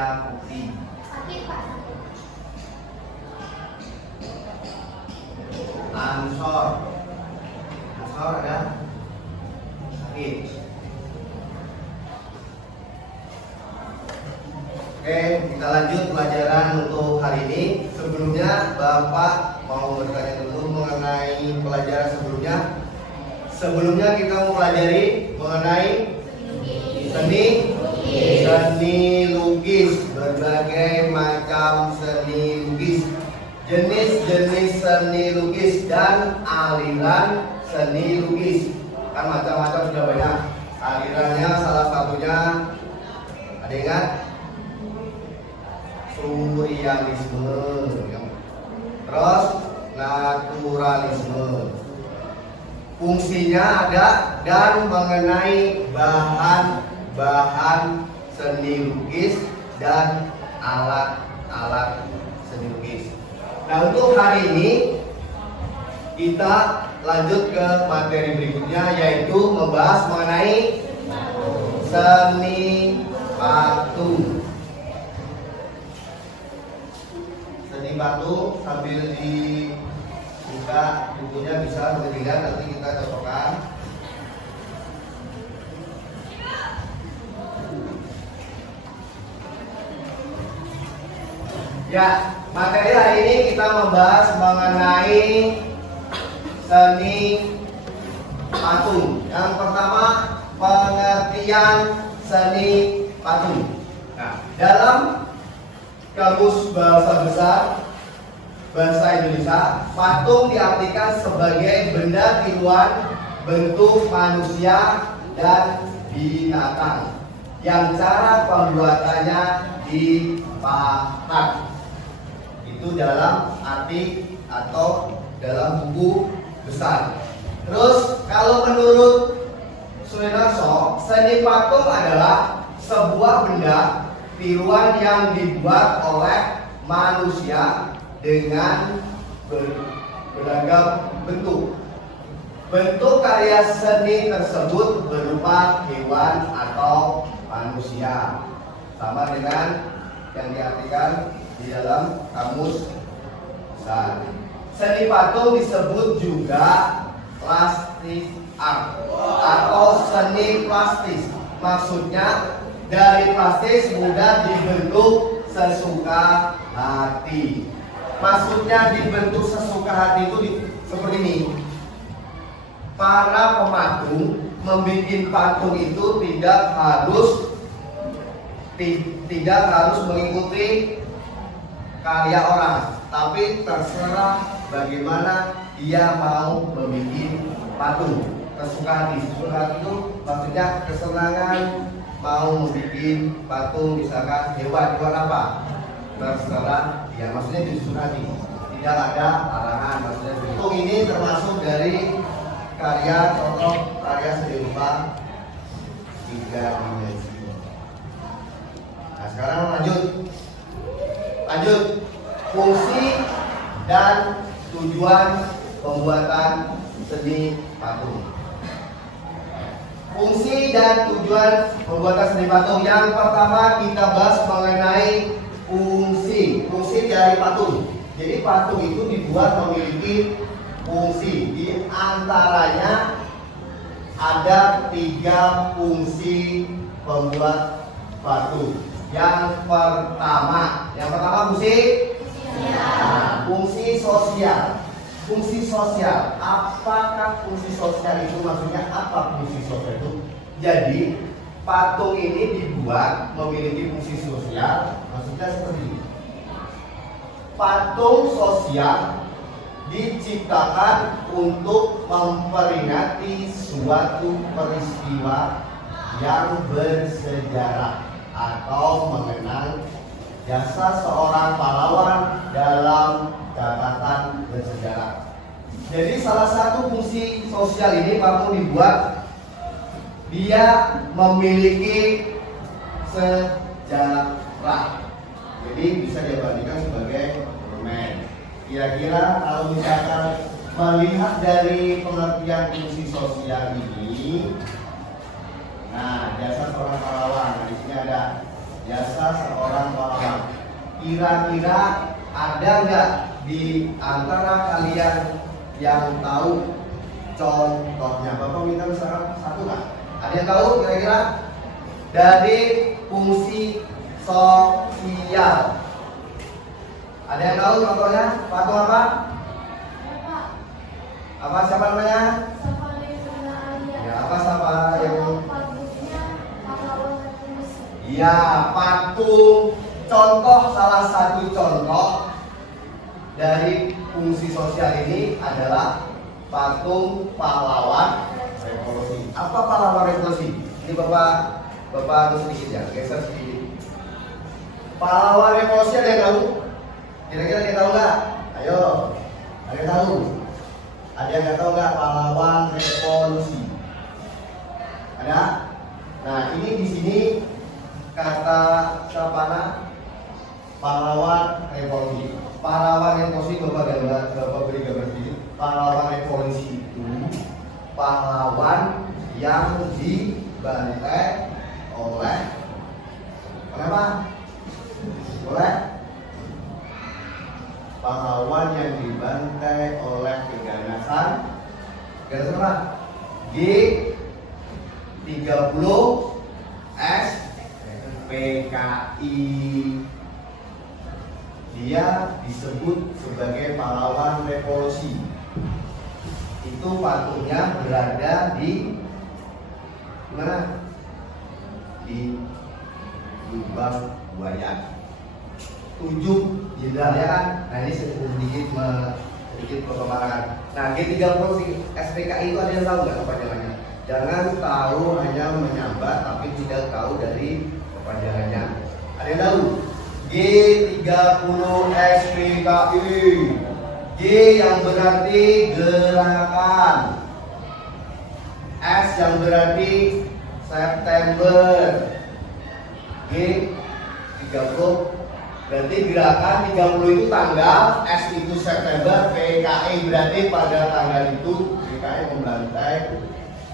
Arya Putih. Ansor. Ansor ada sakit. Oke, kita lanjut pelajaran untuk hari ini. Sebelumnya Bapak mau bertanya dulu mengenai pelajaran sebelumnya. Sebelumnya kita mau pelajari mengenai seni lukis, berbagai macam seni lukis, jenis-jenis seni lukis dan aliran seni lukis. Kan macam-macam sudah banyak. Alirannya salah satunya ada ingat? Surrealisme, terus naturalisme. Fungsinya ada dan mengenai bahan-bahan seni lukis dan alat-alat seni lukis. Nah, untuk hari ini kita lanjut ke materi berikutnya, yaitu membahas mengenai seni patung. Seni patung sambil dibuka bukunya bisa dilihat, nanti kita cocokkan. Ya, materi hari ini kita membahas mengenai seni patung. Yang pertama, pengertian seni patung. Nah, dalam Kamus Bahasa Besar Bahasa Indonesia, patung diartikan sebagai benda tiruan bentuk manusia dan binatang yang cara pembuatannya dipahat. Itu dalam arti atau dalam buku besar. Terus kalau menurut Sunarso, seni patung adalah sebuah benda tiruan yang dibuat oleh manusia dengan beragam bentuk. Bentuk karya seni tersebut berupa hewan atau manusia, sama dengan yang diartikan di dalam kamus besar. Seni patung disebut juga plastic art atau seni plastis. Maksudnya dari plastis mudah dibentuk sesuka hati. Maksudnya dibentuk sesuka hati itu seperti ini. Para pematung membuat patung itu tidak harus mengikuti karya orang, tapi terserah bagaimana dia mau membuat patung. Sesuka hati. Sesuka hati itu maksudnya kesenangan mau membuat patung, misalkan hewan apa, terserah dia, maksudnya disuka hati, tidak ada larangan. Maksudnya patung ini termasuk dari karya contoh karya seni rupa 3 dimensi. Nah, sekarang lanjut fungsi dan tujuan pembuatan seni patung. Fungsi dan tujuan pembuatan seni patung. Yang pertama kita bahas mengenai fungsi dari patung. Jadi patung itu dibuat memiliki fungsi. Di antaranya ada 3 fungsi pembuat patung. Yang pertama fungsi sosial. Fungsi sosial. Apakah fungsi sosial itu? Maksudnya apa fungsi sosial itu? Jadi patung ini dibuat memiliki fungsi sosial. Maksudnya seperti ini. Patung sosial diciptakan untuk memperingati suatu peristiwa yang bersejarah atau mengenang jasa seorang pahlawan dalam catatan bersejarah. Jadi salah satu fungsi sosial ini patung dibuat, dia memiliki sejarah. Jadi bisa dibandingkan sebagai monumen. Kira-kira kalau misalkan melihat dari pengertian fungsi sosial ini, nah jasa seorang pahlawan, nah, di sini ada jasa seorang pahlawan. Kira-kira ada nggak di antara kalian yang tahu contohnya? Bapak minta misalkan satu nggak? Ada yang tahu kira-kira dari fungsi sosial? Ada yang tahu contohnya? Patung apa? Apa siapa namanya? Ya, apa siapa yang? Ya, patung. Contoh, salah satu contoh dari fungsi sosial ini adalah patung pahlawan revolusi. Apa pahlawan revolusi? Ini bapak tulis sedikit ya, geser sedikit. Pahlawan revolusi ada yang tahu? Kira-kira ada yang tahu nggak? Ayo, ada yang tahu? Ada yang nggak tahu nggak pahlawan revolusi? Ada? Nah, ini di sini kata siapa? Pahlawan revolusi. Pahlawan revolusi bapak beri gambar sedikit. Pahlawan revolusi itu pahlawan yang dibantai oleh apa? Oleh pahlawan yang dibantai oleh keganasan apa? G30 SPKI. Dia disebut sebagai pahlawan revolusi. Itu patungnya berada di mana? Di Lubang Buaya. 7 jenderal ya kan? Nah ini sedikit perkembangan. Nah G30 SPKI itu ada yang tahu nggak kepanjangannya? Jangan tahu hanya menyambat tapi tidak tahu dari kepanjangannya. Ada yang tahu? G30 SPKI. G yang berarti gerakan, S yang berarti September. G30 berarti gerakan, 30 itu tanggal, S itu September, PKI berarti pada tanggal itu PKI membantai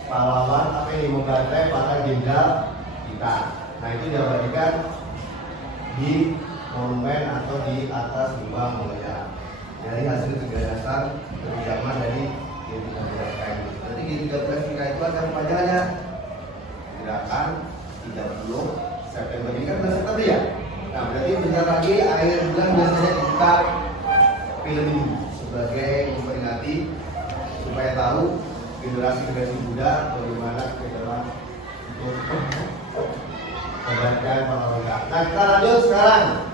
pahlawan, apa ini membantai para jenderal kita. Nah itu diabadikan di monumen atau di atas Lubang Buaya dari hasil keganasan kerjasama dari G13 KM. Jadi G13 KM itu ada kepanjangannya gerakan 30 September. Ini kan bulan September ya. Nah berarti bentar lagi akhir bulan biasanya kita film ini sebagai memperingati supaya tahu generasi muda bagaimana ke depan untuk membaca pahlawan. Nah kita lanjut sekarang.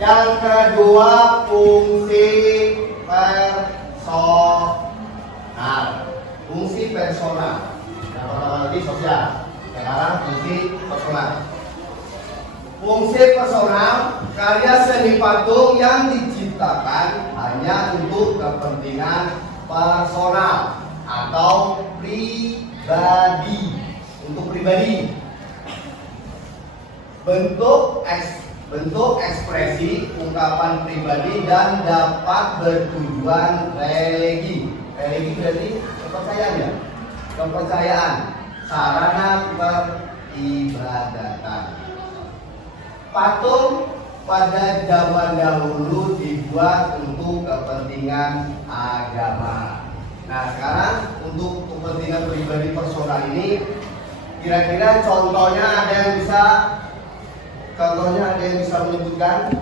Yang kedua fungsi personal. Fungsi personal. Yang pertama tadi sosial. Sekarang fungsi personal. Fungsi personal karya seni patung yang diciptakan hanya untuk kepentingan personal atau pribadi. Untuk pribadi. Bentuk ekspresi ungkapan pribadi dan dapat bertujuan religi. Religi berarti kepercayaan ya? Kepercayaan, sarana peribadatan. Patung pada zaman dahulu dibuat untuk kepentingan agama. Nah sekarang untuk kepentingan pribadi personal ini, kira-kira contohnya ada yang bisa menyebutkan?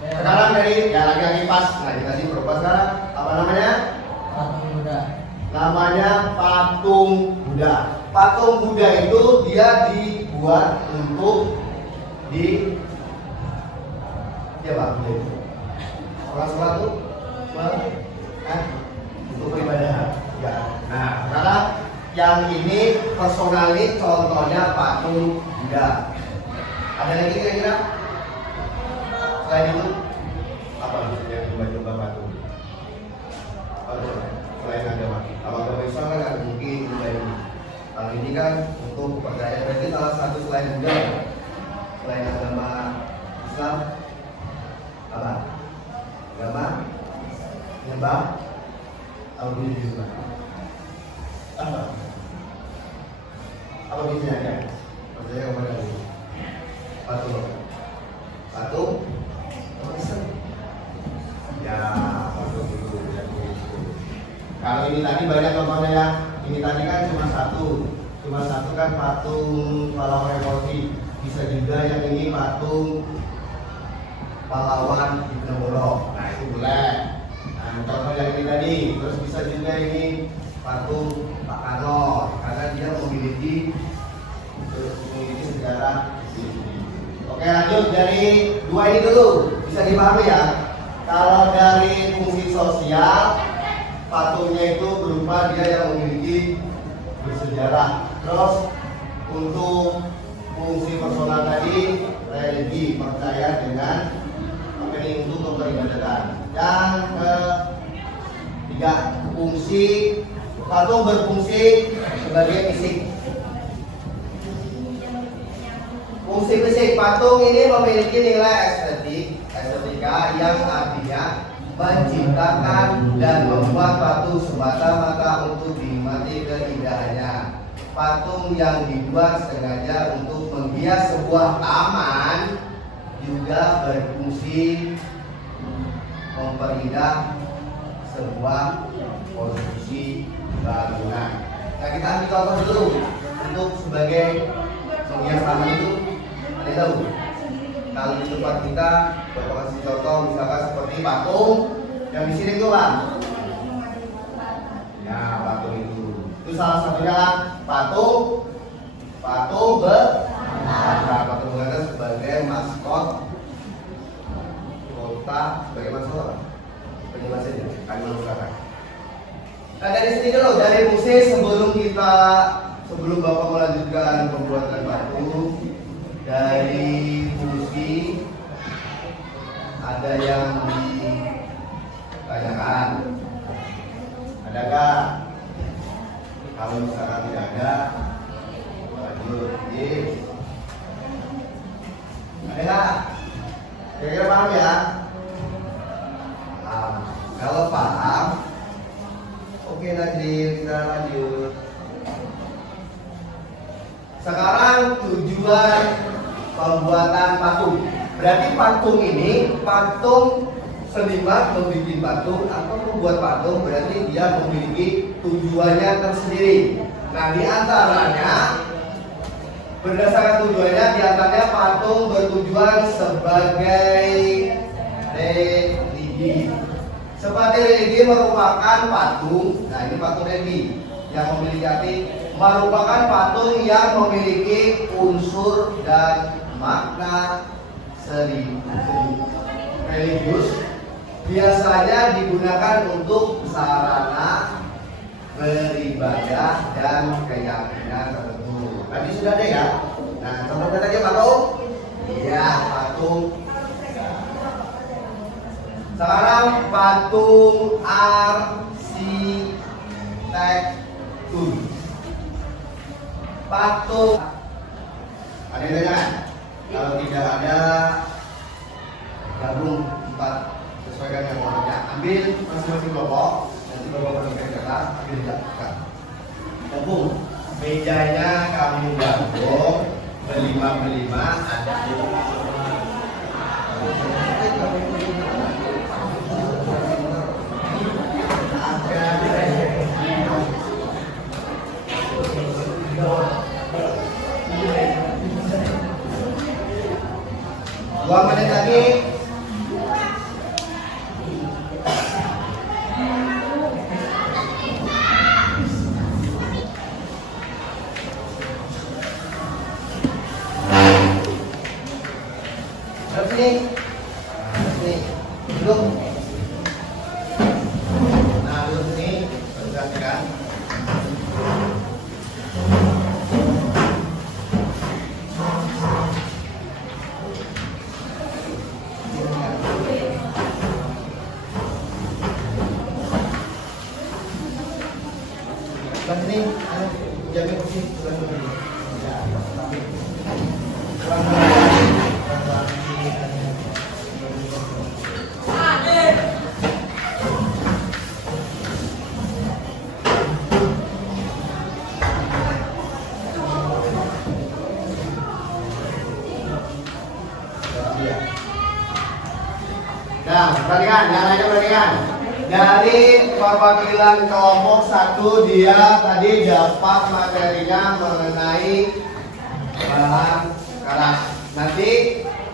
Sekarang dari ya lagi pas. Nah dikasih berubah sekarang. Apa namanya? Patung Buddha. Namanya patung Buddha. Patung Buddha itu dia dibuat untuk orang suatu untuk peribadahan. Ya. Nah sekarang yang ini personal ini contohnya patung Buddha. Ada lagi kira-kira? Selain itu apa yang coba-coba patung? Selain agama, kalau agama Islam kan nggak mungkin Buddha ini. Kalau ini kan untuk kepercayaan. Berarti salah satu selain Buddha, selain agama Islam apa? Agama nyembah atau juga apa? Apa bisanya? Percaya kepada Allah. Patung. Patung. Ya, patung itu. Kalau ini tadi banyak contohnya ya. Ini tadi kan cuma satu kan patung pahlawan revolusi. Bisa juga yang ini patung pahlawan Ibnu Boro. Nah itu boleh. Nah contoh yang ini tadi. Terus bisa juga ini patung Pak Karno karena dia memiliki sejarah. Oke lanjut dari dua ini dulu bisa dipahami ya. Kalau dari fungsi sosial patungnya itu berupa dia yang memiliki bersejarah. Terus untuk fungsi personal tadi religi percaya dengan apa ini untuk memperibadatan. Yang ketiga fungsi patung berfungsi sebagai fisik. Fungsi fisik patung ini memiliki nilai estetika yang artinya menciptakan dan membuat patung semata-mata untuk dinikmati keindahannya. Patung yang dibuat sengaja untuk menghias sebuah taman juga berfungsi memperindah sebuah konstruksi bangunan. Nah kita ambil contoh dulu untuk sebagai menghias taman itu. Ada tahu? Kalau di tempat kita, bapak kasih contoh misalkan seperti patung yang di sini tuh bang. Ya patung itu salah satunya lah patung Belandang sebagai maskot kota sebagai maskot penyelesaian Kalimantan Selatan. Nah dari sini dulu dari fungsi sebelum bapak melanjutkan pembuatan patung. Dari fungsi ada yang ditanyakan, adakah? Kalau misalkan tidak ada, lanjut. Yes. Ada nggak? Kira-kira paham ya? Paham. Kalau paham, oke Najib, kita lanjut. Sekarang tujuan pembuatan patung. Berarti patung ini, patung seniman membuat patung atau membuat patung berarti dia memiliki tujuannya tersendiri. Nah, diantaranya berdasarkan tujuannya, diantaranya patung bertujuan sebagai religi. Seperti religi merupakan patung. Nah, ini patung religi yang memiliki arti merupakan patung yang memiliki unsur dan makna religius, biasanya digunakan untuk sarana beribadah dan keyakinan tertentu. Tadi sudah ada ya. Nah, contohnya tadi patung. Iya, patung. Sekarang patung arsitektur. Patung. Ada yang tanya? Kalau tidak ada, gabung 4 sesuaikan yang warnanya. Ambil masing-masing kelompok. Nanti bapak berikan kertas, ambil jatuhkan. Gabung. Mejanya kamu gabung berlima ada. Dua menit lagi. Sini. Sini. Duduk. Nah, duduk sini. Perhatikan. Sini, jaga kursi, Nah, perhatikan, yang lainnya perhatikan. Dari perwakilan kelompok 1 dia tadi dapat materinya mengenai bahan keras. Nanti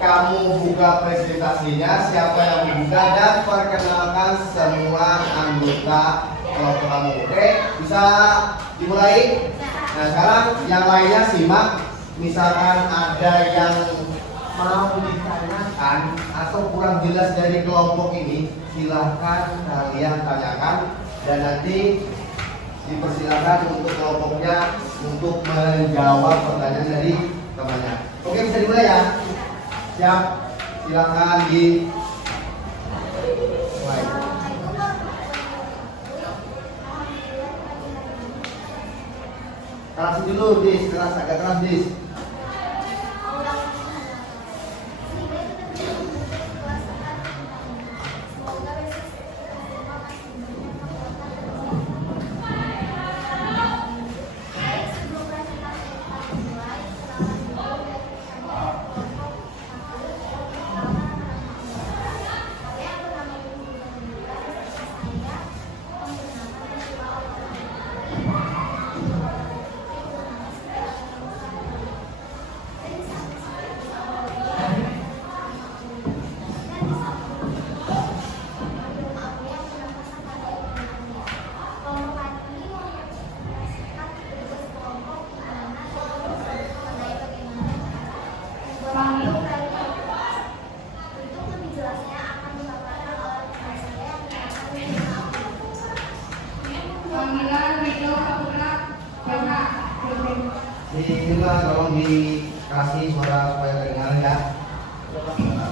kamu buka presentasinya, siapa yang membuka dan perkenalkan semua anggota kelompok kamu. Oke, bisa dimulai. Nah, sekarang yang lainnya simak. Misalkan ada yang mau ditanyakan atau kurang jelas dari kelompok ini, silahkan kalian tanyakan dan nanti dipersilakan untuk kelompoknya untuk menjawab pertanyaan dari temannya. Oke, bisa dimulai ya. Siap, silahkan di mulai. Keras dulu, Dis, keras, agak keras, Dis. Inilah tolong dikasih suara supaya kedengaran ya.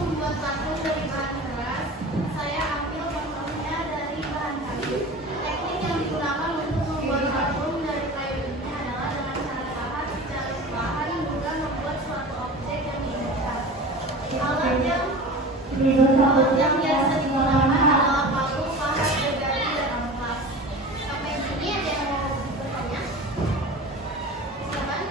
Membuat patung dari bahan keras, saya ambil contohnya dari bahan kayu. Teknik yang digunakan untuk membuat patung dari kayu ini adalah dengan cara pahat secara perlahan hingga membuat suatu objek yang diinginkan. Alat yang biasa digunakan adalah paku, pahat, gergaji, dan amplas. Sampai sini ada yang mau bertanya? Silakan.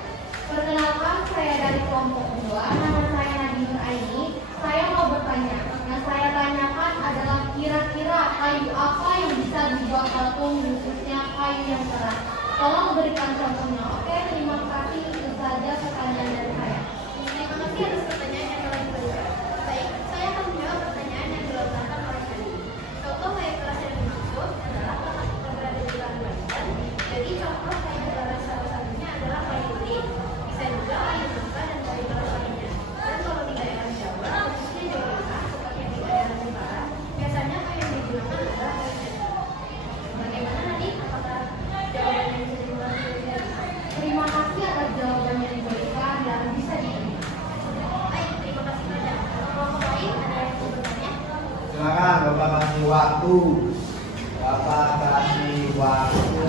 Perkenalkan, saya dari kelompok 2. Nama saya Nadine Aini. Saya mau bertanya. Yang saya tanyakan adalah kira-kira kayu apa yang bisa dibuat patung, khususnya kayu yang keras. Tolong berikan contohnya. Oke, terima kasih. Itu saja pertanyaan dari saya. Terima kasih atas pertanyaan yang telah diberikan. Baik, saya akan menjawab pertanyaan yang dilontarkan oleh Nadine. Contoh kayu keras yang dimaksud adalah tempat kita berada di dalam bangunan. Jadi contoh kayu keras salah satunya adalah kayu ring. Bisa juga kayu nangka dan kayu keras lainnya. Dan kalau di daerah Jawa, khususnya Jawa Tengah, seperti di daerah Jepara, biasanya kayu yang digunakan adalah kayu jati. Bagaimana Nadine? Apakah jawabannya bisa diulang lebih? Terima kasih atas jawabannya yang diberikan dan bisa diterima. Baik, terima kasih banyak. Kelompok lain ada yang mau bertanya? Silakan Bapak kasih waktu. Bapak kasih waktu.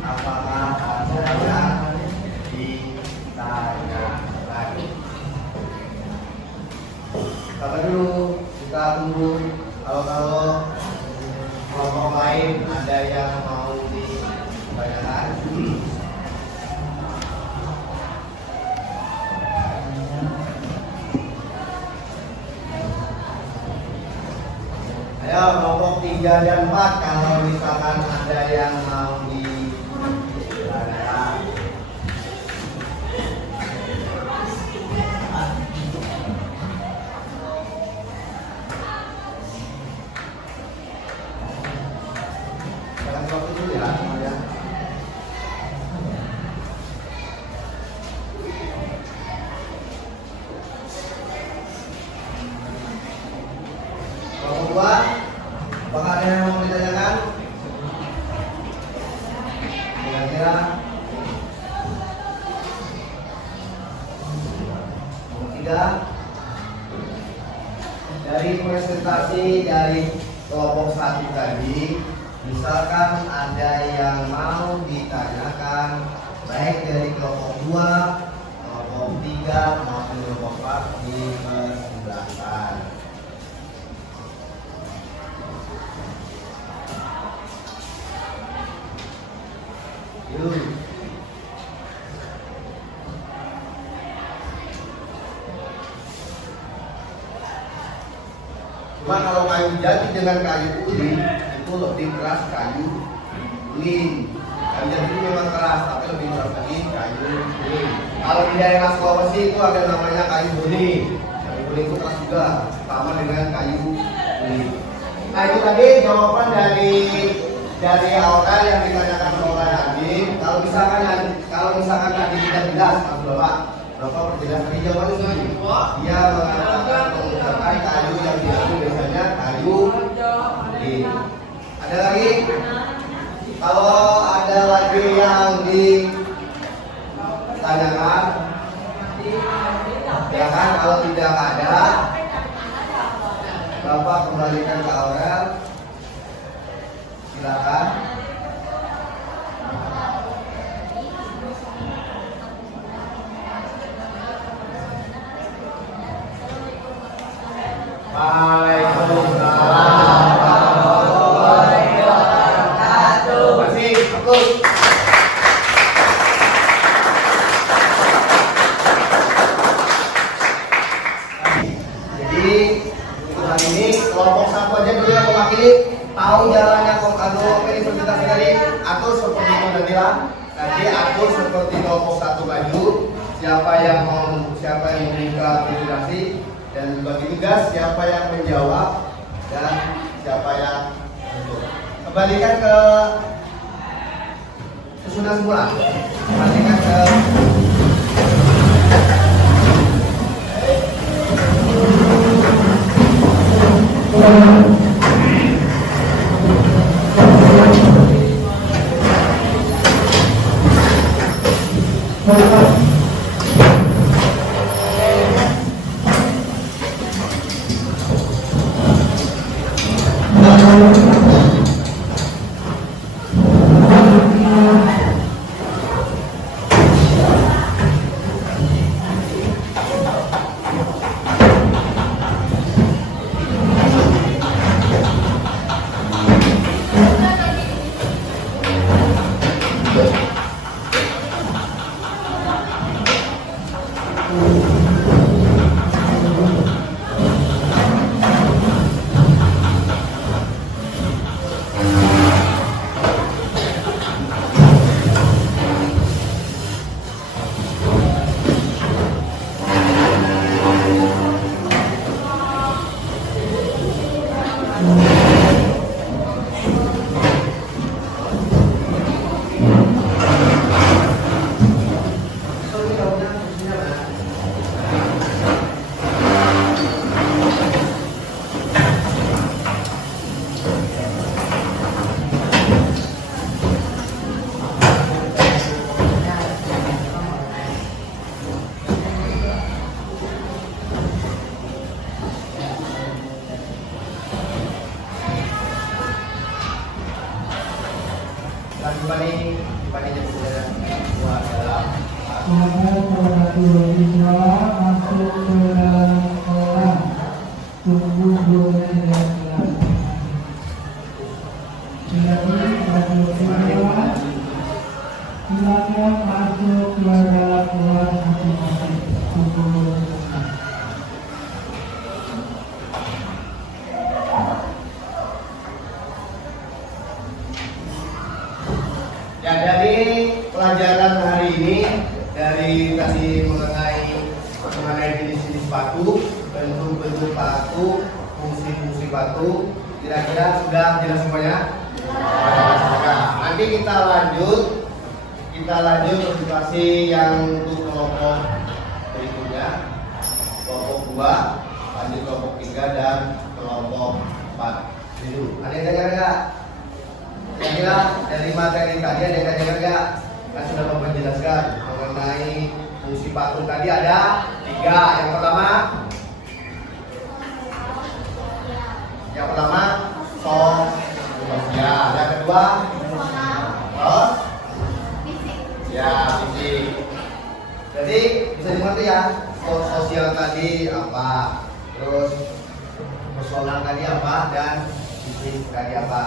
Apakah ada yang ditanyakan? Sabar dulu, kita tunggu. Kalau kelompok lain ada yang mau ditanyakan. Ayo kelompok 3 dan 4 kalau misalkan ada yang mau ditanyakan. Jangan waktu dulu ya semuanya. Kelompok 2, apakah ada yang mau ditanyakan? Kira-kira kelompok 3 dari presentasi dari kelompok 1 tadi, misalkan ada yang mau ditanyakan baik dari kelompok 2, kelompok 3 maupun kelompok 4 dipersilahkan. Yuk. Cuma kalau kayu jati dengan kayu ulin itu lebih keras kayu ulin. Kayu jati itu memang keras, tapi lebih keras lagi kayu ulin. Kalau di daerah Sulawesi itu ada namanya kayu bening. Kayu bening itu keras juga, sama dengan kayu ulin. Nah itu tadi jawaban dari Aurel yang ditanyakan oleh Nadine. Kalau misalkan tadi tidak jelas, Mas Bapak perjelas tadi jawabannya sendiri. Dia mengatakan menggunakan kayu yang diambil biasanya kayu ulin. Ada lagi? Kalau ada lagi yang ditanyakan, ya kan? Kalau tidak ada, Bapak kembalikan ke Aurel. Silakan. Waalaikumsalam warahmatullahi wabarakatuh. Masih fokus. Jadi untuk hari ini kelompok satu aja dulu yang mewakili tahu jalannya Universitas tadi atur seperti itu nanti atur seperti kelompok satu maju siapa yang membuka presentasi dan bagi tugas siapa yang menjawab dan siapa yang untuk kembalikan ke susunan semula kembalikan ke masuk ke dalam kolam, tunggu gurunya di dalam kelas. Jadi bagi siswa silakan masuk ke dalam kelas masing-masing, tunggu gurunya. Ya, dari pelajaran hari ini dari tadi mengenai jenis-jenis batu, bentuk-bentuk batu, fungsi-fungsi batu, kira-kira sudah jelas semuanya? Nanti kita lanjut presentasi yang untuk kelompok berikutnya, kelompok 2, lanjut kelompok 3 dan kelompok 4. Itu ada yang tanya nggak? Kira-kira dari materi tadi ada yang tanya nggak? Kan sudah menjelaskan mengenai fungsi patung tadi ada 3. Yang pertama sosial. Yang kedua ya fisik. Jadi bisa dimengerti ya, sosial tadi apa, terus personal tadi apa, dan fisik tadi apa.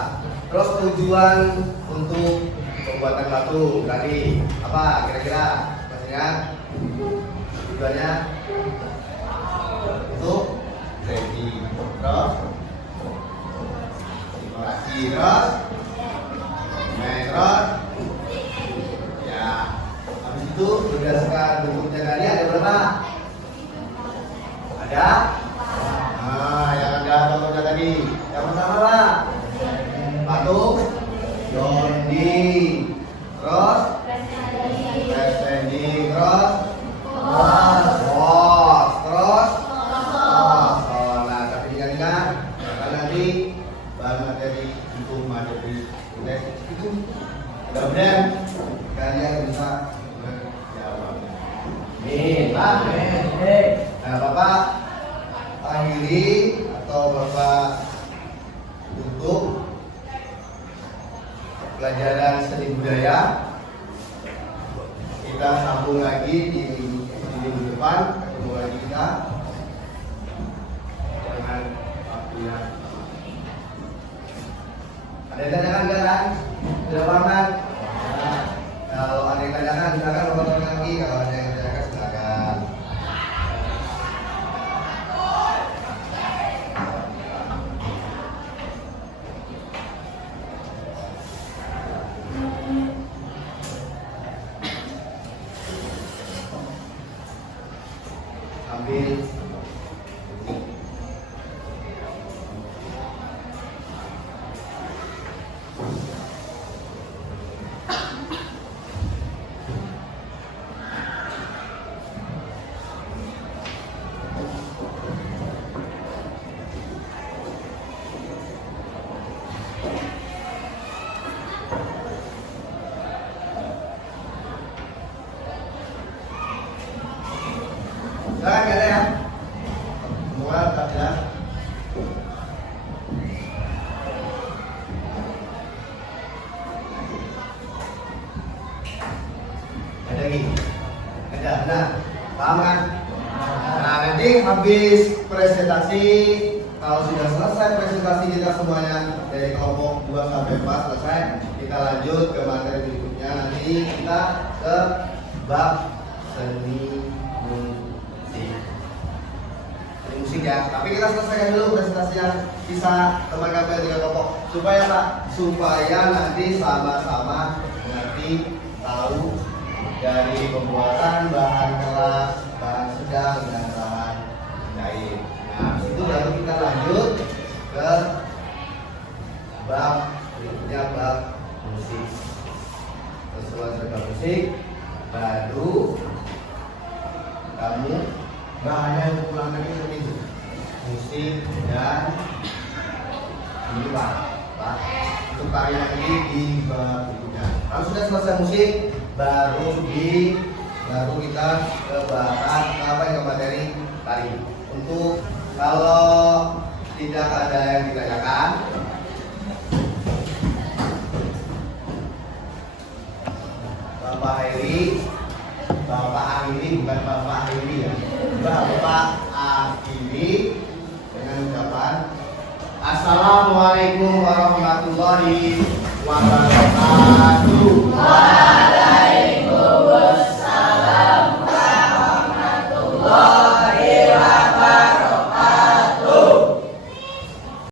Terus tujuan untuk pembuatan batu tadi apa kira-kira? Maksudnya tujuannya itu ready. Terus Terus terus ya, habis itu berdasarkan bentuknya tadi ada berapa? Ada? Nah, yang ada bentuknya tadi yang pertama lah patung Yondi, terus Reslendi, terus bos, terus nah tapi ingat nanti bahan materi untuk materi itu mudah-mudahan kalian bisa menjawab. Nih, Pak. Nah, Bapak akhiri atau Bapak tutup pelajaran seni budaya. Kita sambung lagi di minggu depan. Ketemu lagi kita dengan waktu yang ada yang tanyakan enggak kan? Sudah paham kan? Nah, kalau ada yang tanyakan silakan bapak lagi. Kalau ada yang tanyakan silakan. Ambil silakan ada ya. Semua tetap jelas. Ada lagi? Ada. Nah, paham kan? Nah, nanti habis presentasi, kalau sudah selesai presentasi kita semuanya dari kelompok 2 sampai 4 selesai, kita lanjut ke materi berikutnya. Nanti kita ke bab seni musik ya, tapi kita selesaikan dulu presentasi yang bisa teman kami tiga kelompok supaya Pak, supaya nanti sama-sama mengerti tahu dari pembuatan bahan keras, bahan sedang dan bahan cair. Nah, itu baru kita lanjut ke bab berikutnya, bab musik. Setelah bab musik, baru kamu bahannya untuk pulang lagi seperti itu, musik dan ini Pak, untuk karya lagi di bab berikutnya. Kalau sudah selesai musik, baru kita ke bahan apa yang ke materi tadi. Untuk kalau tidak ada yang ditanyakan, Bapak Heri, Bapak akhiri, bukan Bapak akhiri ya, Bapak akhiri dengan ucapan Assalamualaikum warahmatullahi wabarakatuh.